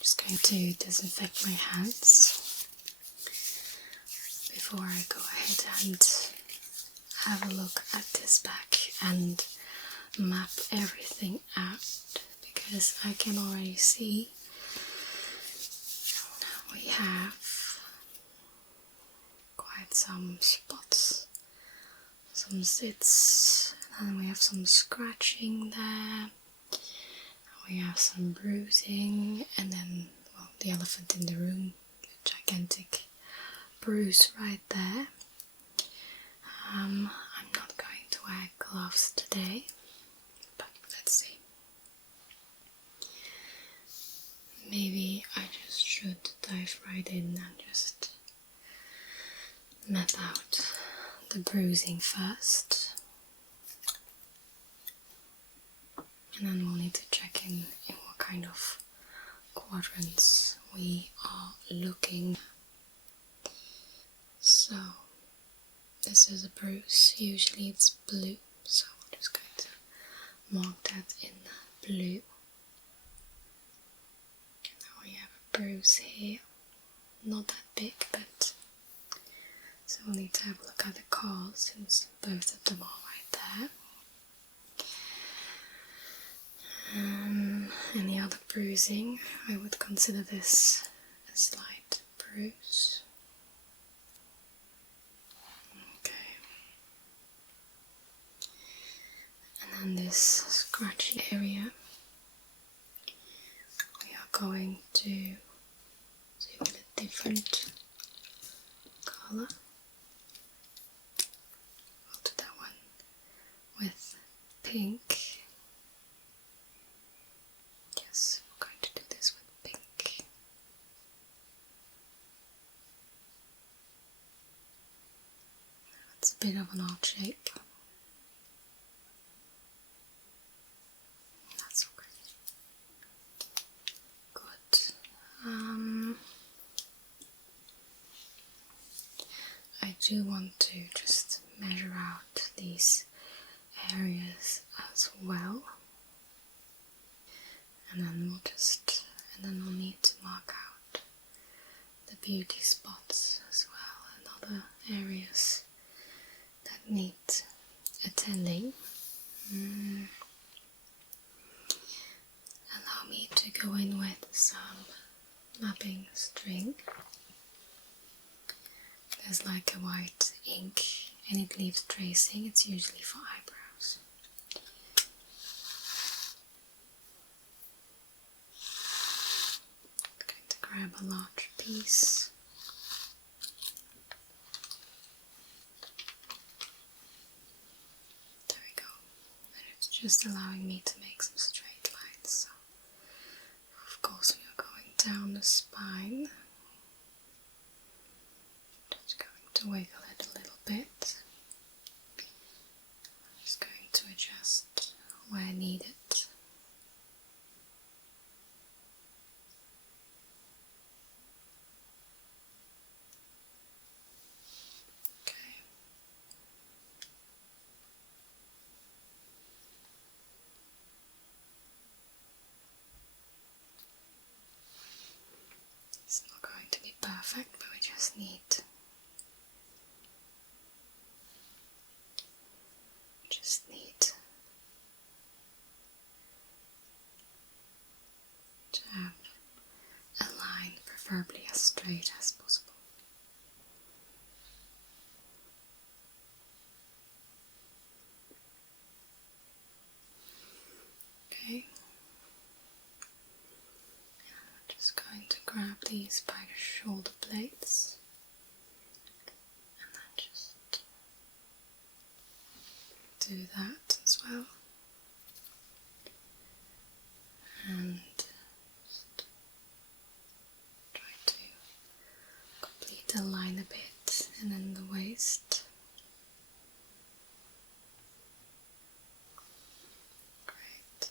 Just going to disinfect my hands before I go ahead and have a look at this back and map everything out, because I can already see we have quite some spots, some zits, and then we have some scratching there. We have some bruising, and then, well, the elephant in the room, a gigantic bruise right there. I'm not going to wear gloves today, but let's see. Maybe I just should dive right in and just map out the bruising first. And then we'll need to check in what kind of quadrants we are looking. So, this is a bruise. Usually it's blue, so I'm just going to mark that in blue. Now we have a bruise here. Not that big, but so we'll need to have a look at the cause, since both of them are right there. Any other bruising, I would consider this a slight bruise. Okay. And then this scratchy area, we are going to do with a different colour. I'll do that one with pink. Yes, we're going to do this with pink. It's a bit of an odd shape. That's okay. Good. I do want to just measure out these areas as well. And then we'll need to mark out the beauty spots as well, and other areas that need attending. Allow me to go in with some mapping string. There's like a white ink and it leaves tracing. It's usually for eyebrows. I'm going to grab a large piece. There we go. And it's just allowing me to make some straight lines. So, of course, we are going down the spine. Just going to wiggle it a little bit. I'm just going to adjust where needed. Okay. It's not going to be perfect, but we just need to have a line, preferably as straight as possible. Okay. I'm just going to grab these by the shoulder blades and then just do that as well. And just try to complete the line a bit, and then the waist. Great.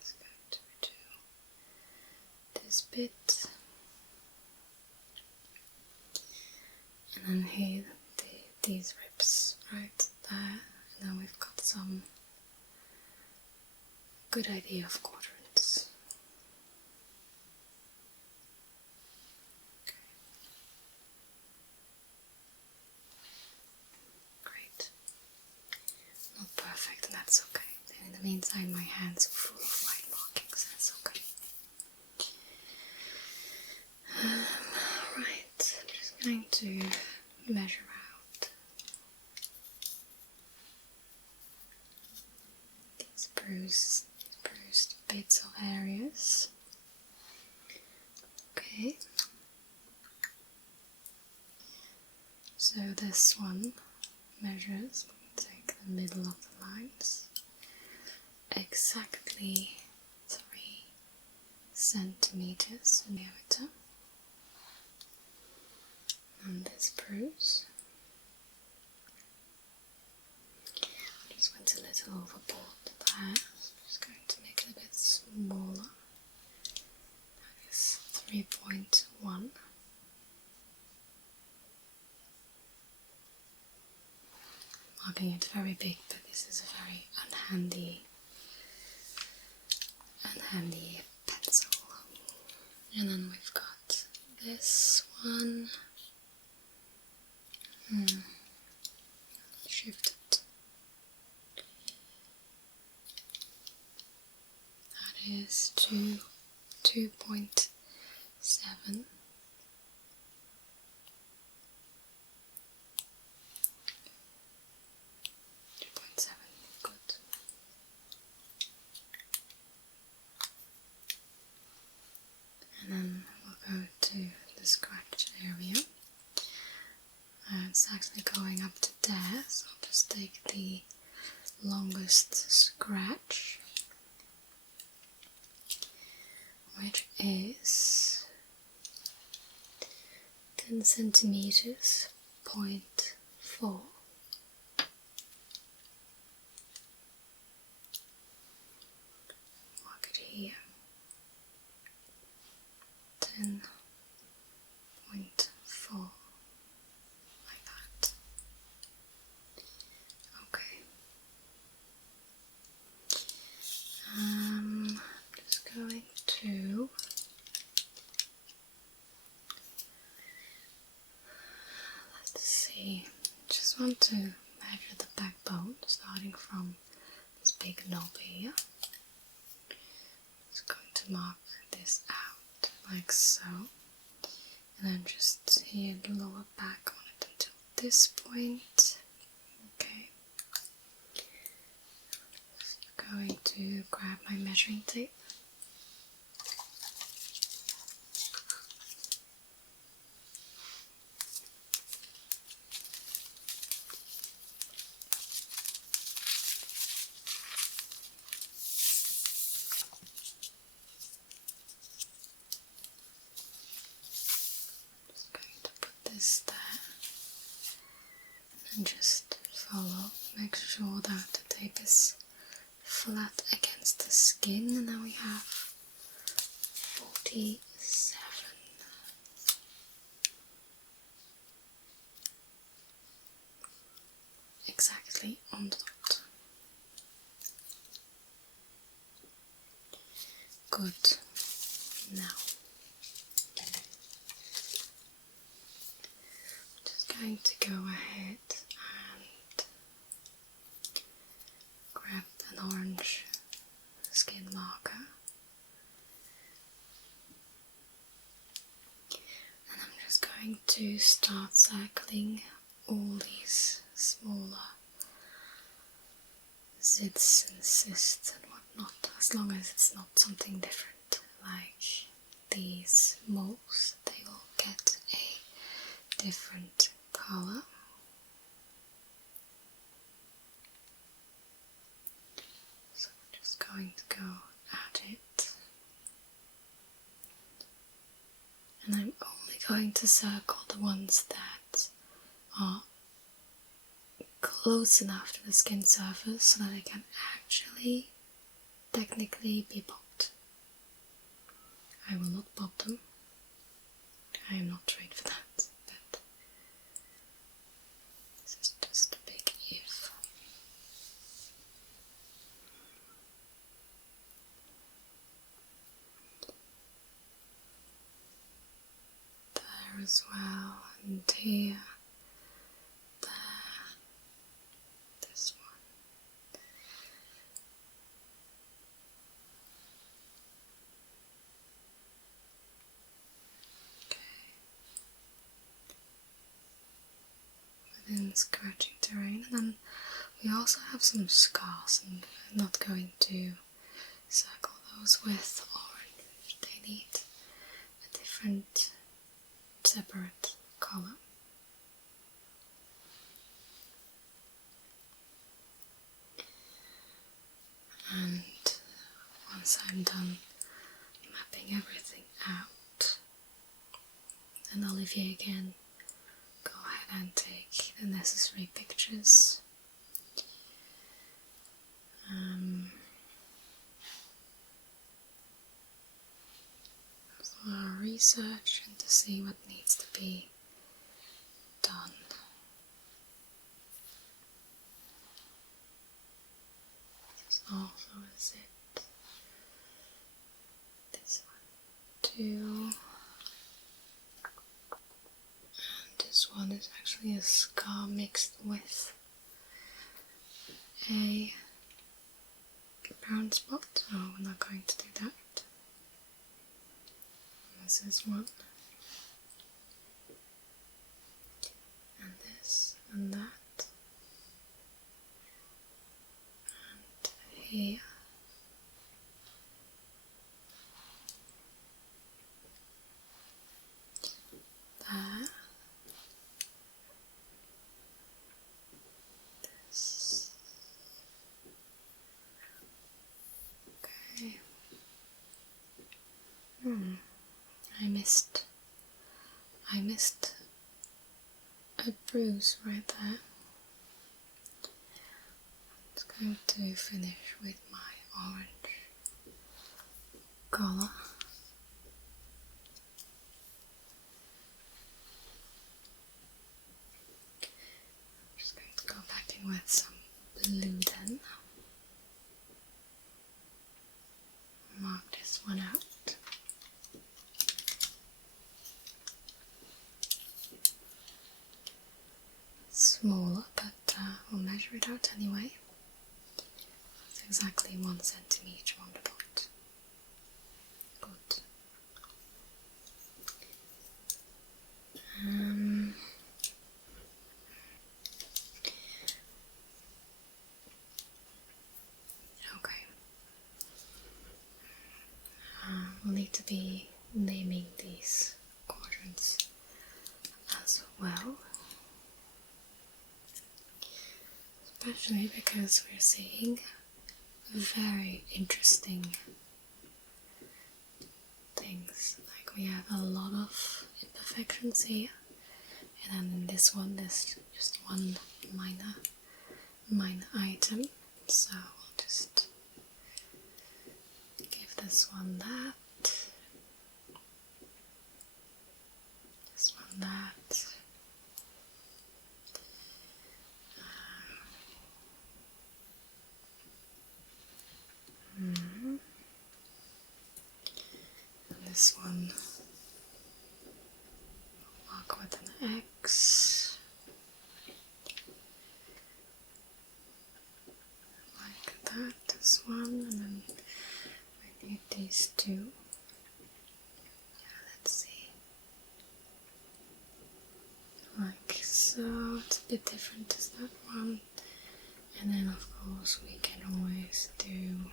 Just going to do this bit, and then here the these ribs right there, and then we've got some good idea of quadrants. Okay. Great. Not perfect, and that's okay. In the meantime, my hands are full of white markings, that's okay. Right, I'm just going to measure out these bruised bits of areas. Okay. So this one measures, take the middle of the lines, exactly 3 centimeters in diameter. And this bruise, I just went a little overboard there, so I'm just going to make it a bit smaller. That is 3.1. Marking it very big, but this is a very unhandy pencil. And then we've got this one. Shift it. That is 2.7. 2.7, good. And then we'll go to the scratch area. It's actually going up to there, so I'll just take the longest scratch, which is 10 centimeters, 0.4. Mark it here. 10.4. Like that. Okay. Just going to let's see. Just want to measure the backbone, starting from this big knob here. Just going to mark this out like so, and then just here lower back on it until this point. Okay. Just going to grab my measuring tape. There, and just follow, make sure that the tape is flat against the skin, and then we have 47 exactly on the dot. Good. Now going to go ahead and grab an orange skin marker, and I'm just going to start circling all these smaller zits and cysts and whatnot, as long as it's not something different like these moles. They will get a different color. So I'm just going to go at it, and I'm only going to circle the ones that are close enough to the skin surface so that they can actually technically be popped. I will not pop them. I am not trained for that, but this as well, and here, there, this one. Okay. Within scratching terrain, and then we also have some scars, and I'm not going to circle those with orange. They need a different, separate color. And once I'm done mapping everything out, then Olivier can go ahead and take the necessary pictures. For our research and to see what needs to be done. This also is it. This one too. And this one is actually a scar mixed with a brown spot. Oh, we're not going to do that. This is one. And this and that. And here. There. This. Okay. I missed a bruise right there. I'm going to finish with my orange color. I'm just going to go back in with some blue then. Mark this one out. Smaller, but we'll measure it out anyway. It's exactly 1 centimeter on the dot. Good. Okay. We'll need to be naming these quadrants as well. Especially because we're seeing very interesting things. Like we have a lot of imperfections here, and then in this one there's just one minor item. So we'll just give this one that, this one that. And this one we'll mark with an X, like that, this one, and then I need these two. Let's see, like so. It's a bit different as that one, and then of course we can always do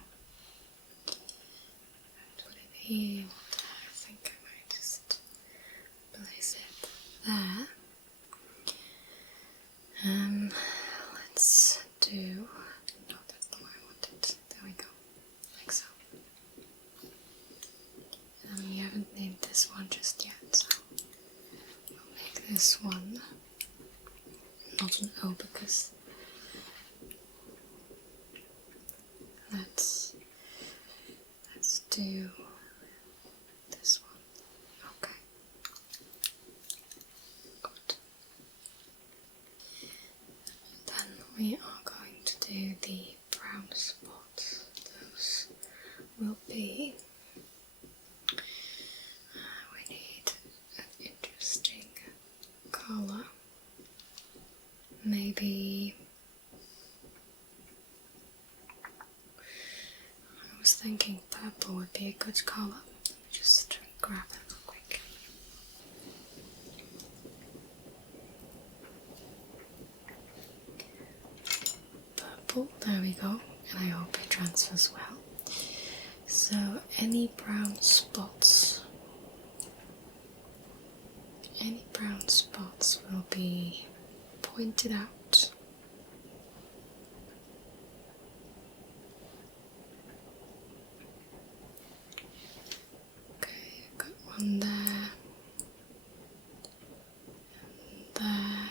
put it here. I think I might just place it there. Let's do, no, that's not what I wanted. There we go, like so. We haven't named this one just yet, so we'll make this one not an O because let's do this one. Okay. Good. Then we are going to do the brown spots. Those will be, we need an interesting maybe I was thinking purple would be a good colour. Just grab it real quick. Purple, there we go, and I hope it transfers well. So any brown spots will be pointed out. Okay, I've got one there, and there.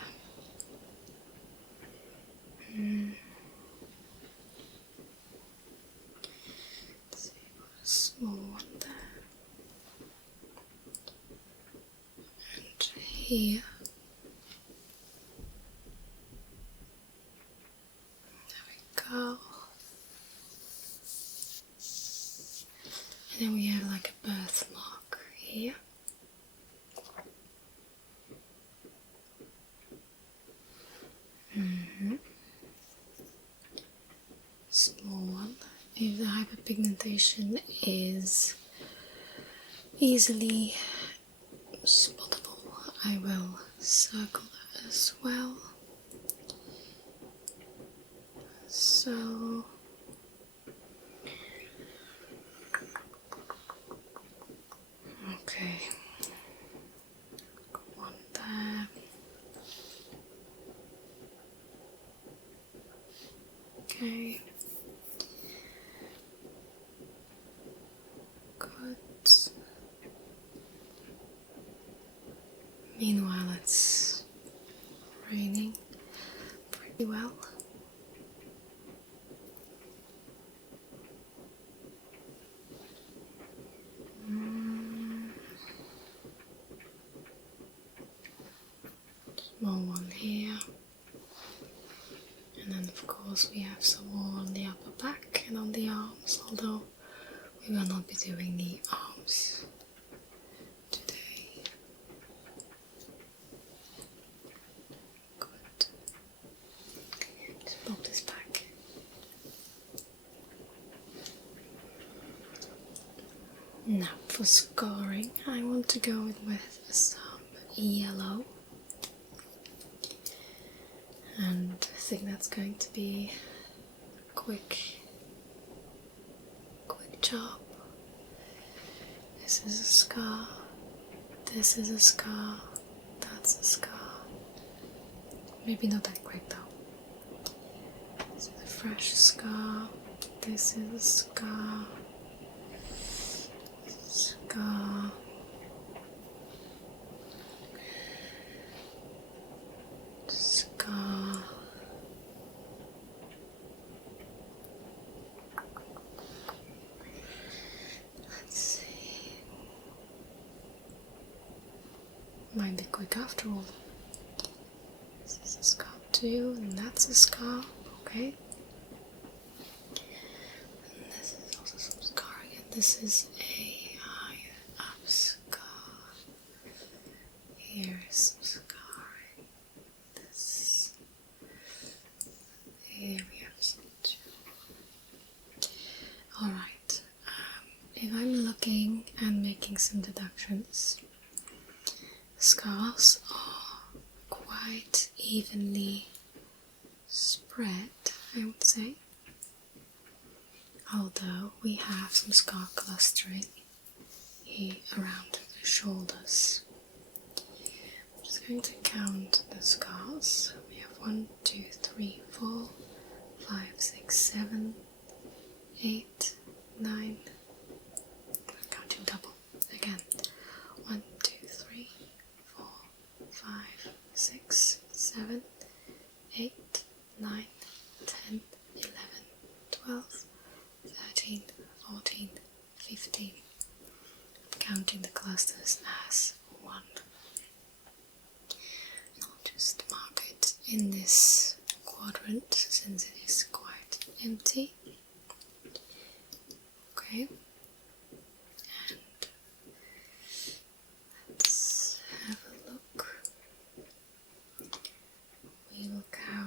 Let's see, got a small one there, and here. Go. And then we have like a birthmark here. Small one. If the hyperpigmentation is easily spottable, I will circle that as well. So okay, got one there. Okay, good. Meanwhile, it's raining pretty well. Small one here, and then of course we have some more on the upper back and on the arms, although we will not be doing the arms today. Good. Just pop this back. Now for scoring, I want to go with some yellow. And I think that's going to be a quick job. This is a scar, this is a scar, that's a scar. Maybe not that quick though. This is a fresh scar, this is a scar, scar. Might be quick after all. This is a scar too, and that's a scar, okay. And this is also some scarring, and this is a higher up scar. Here is some scarring. This. Here we have some too. Alright, if I'm looking and making some deductions, scars are quite evenly spread, I would say, although we have some scar clustering here around the shoulders. I'm just going to count the scars. We have 1, 2, 3, 4, 5, 6, 7, 8, 9. I'm counting double again. 1, 2, 3, 4, 5, 6, 7, 8, 9, 10, 11, 12, 13, 14, 15. I'm counting the clusters as 1. And I'll just mark it in this quadrant since it is quite empty. Okay. And let's have a look. We will count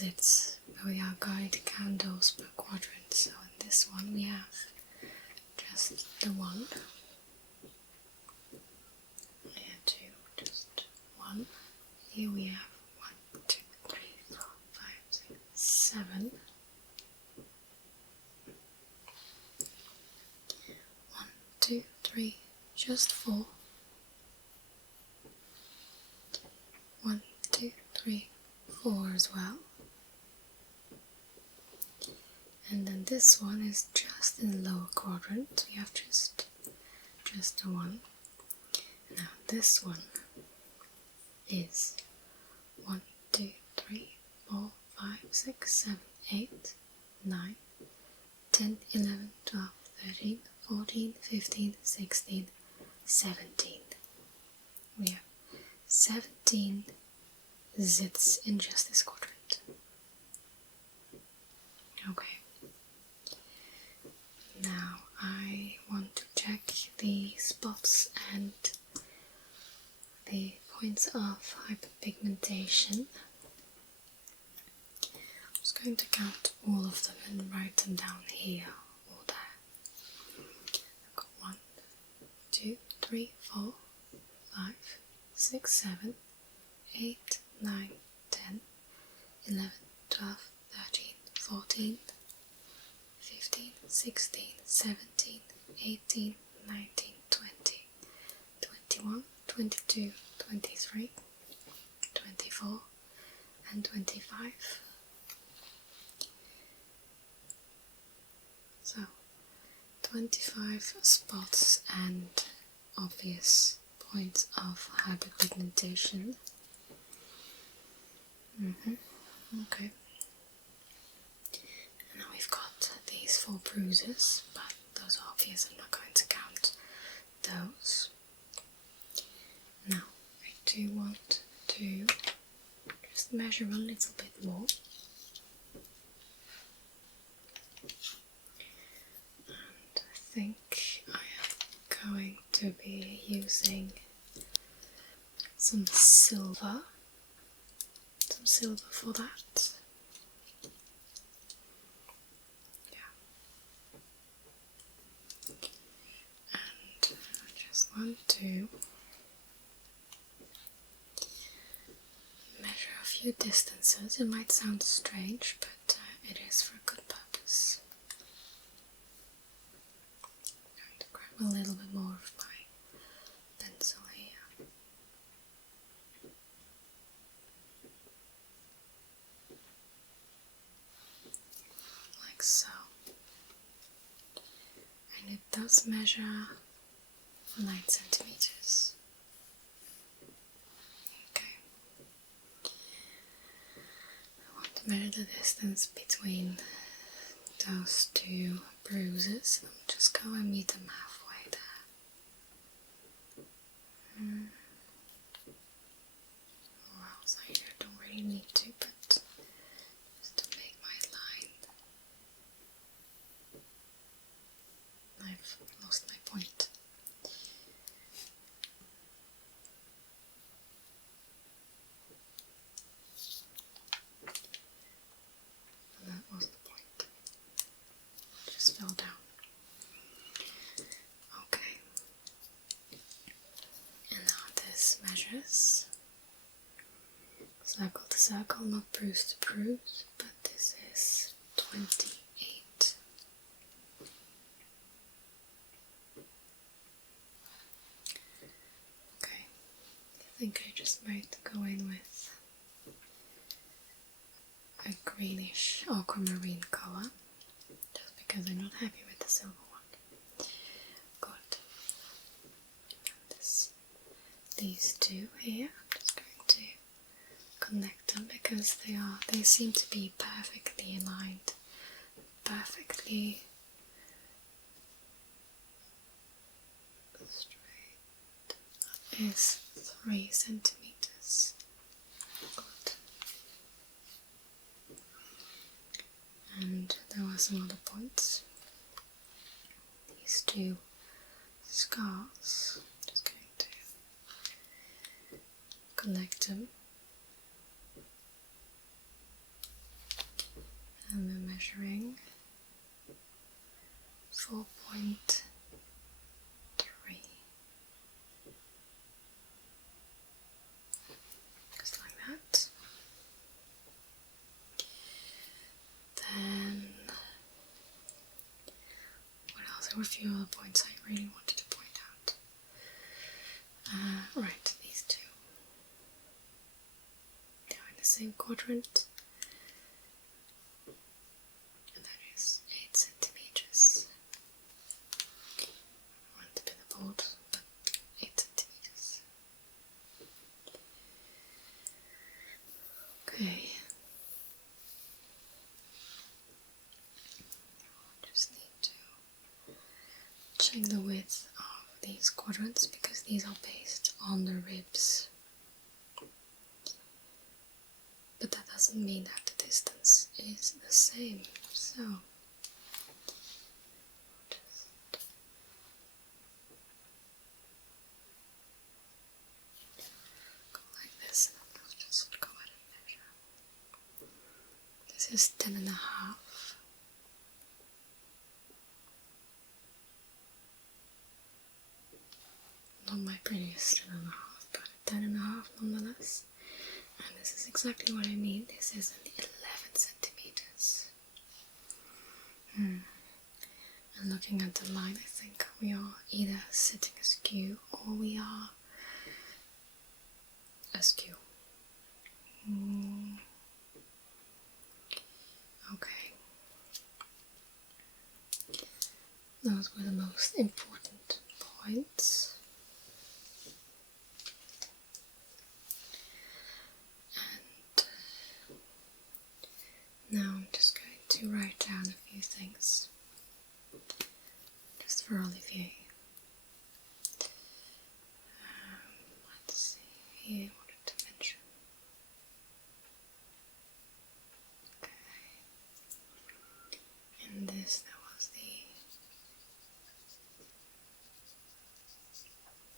because we are going to count those per quadrant. So in this one we have just the 1. Here 2, just 1. Here we have 1, 2, 3, 4, 5, 6, 7. 1, 2, 3, just 4. 1, 2, 3, 4 as well. And then this one is just in the lower quadrant. We have just a 1. Now this one is 1, 2, 3, 4, 5, 6, 7, 8, 9, 10, 11, 12, 13, 14, 15, 16, 17. We have 17 zits in just this quadrant. Okay. Now I want to check the spots and the points of hyperpigmentation. I'm just going to count all of them and write them down here or there. I've got 1, 2, 3, 4, 5, 6, 7, 8, 9, 10, 11, 12, 13, 14, 15, 16, 17, 18, 19, 20, 21, 22, 23, 24, and 25. So, 25 spots and obvious points of hyperpigmentation. Okay. And now we've got these 4 bruises, but those are obvious, I'm not going to count those. Now, I do want to just measure a little bit more. And I think I am going to be using some silver for that. Yeah. And I just want to measure a few distances. It might sound strange, but it is for a good purpose. I'm going to grab a little bit more of my pencil here. Like so. And it does measure 9 centimeters. Okay. I want to measure the distance between those 2 bruises. I'll just go and meet them halfway there. Or else I don't really need to, but just to make my line. I've lost my point. And that was the point. It just fell down. Okay. And now this measures circle to circle, not bruise to bruise, but this is 28. Okay, I think I just might go in with a greenish aquamarine colour, just because I'm not happy with the silver one. Good. And these 2 here, I'm just going to connect them because they seem to be perfectly aligned, perfectly straight. That is 3 centimeters. Good. And there are some other points. These 2 scars. Just going to connect them. measuring 4.3. Just like that. Then, what else? There were a few other points I really wanted to point out. Right, these two. They're in the same quadrant. And that is 8 centimeters. I want to pin the board, but 8 centimeters. Okay. Just need to check the width of these quadrants because these are based on the ribs. But that doesn't mean that the distance is the same, so just go like this and I'll just go ahead and measure. This is 10.5. Not my prettiest 10.5, but 10.5 nonetheless. And this is exactly what I mean. This is 11 centimeters. And looking at the line, I think we are either sitting askew or we are askew. Okay. Those were the most important points. Now I'm just going to write down a few things, just for Olivier. Let's see, here I wanted to mention. Okay. In this there was the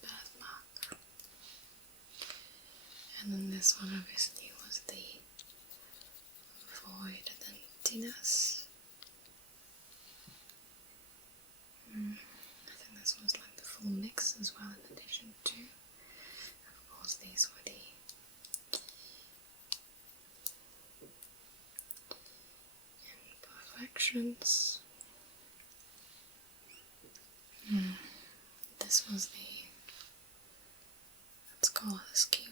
birthmark. And then this one obviously was the void and then emptiness. I think this was like the full mix as well in addition to, and of course these were the imperfections. This was the, let's call it askew.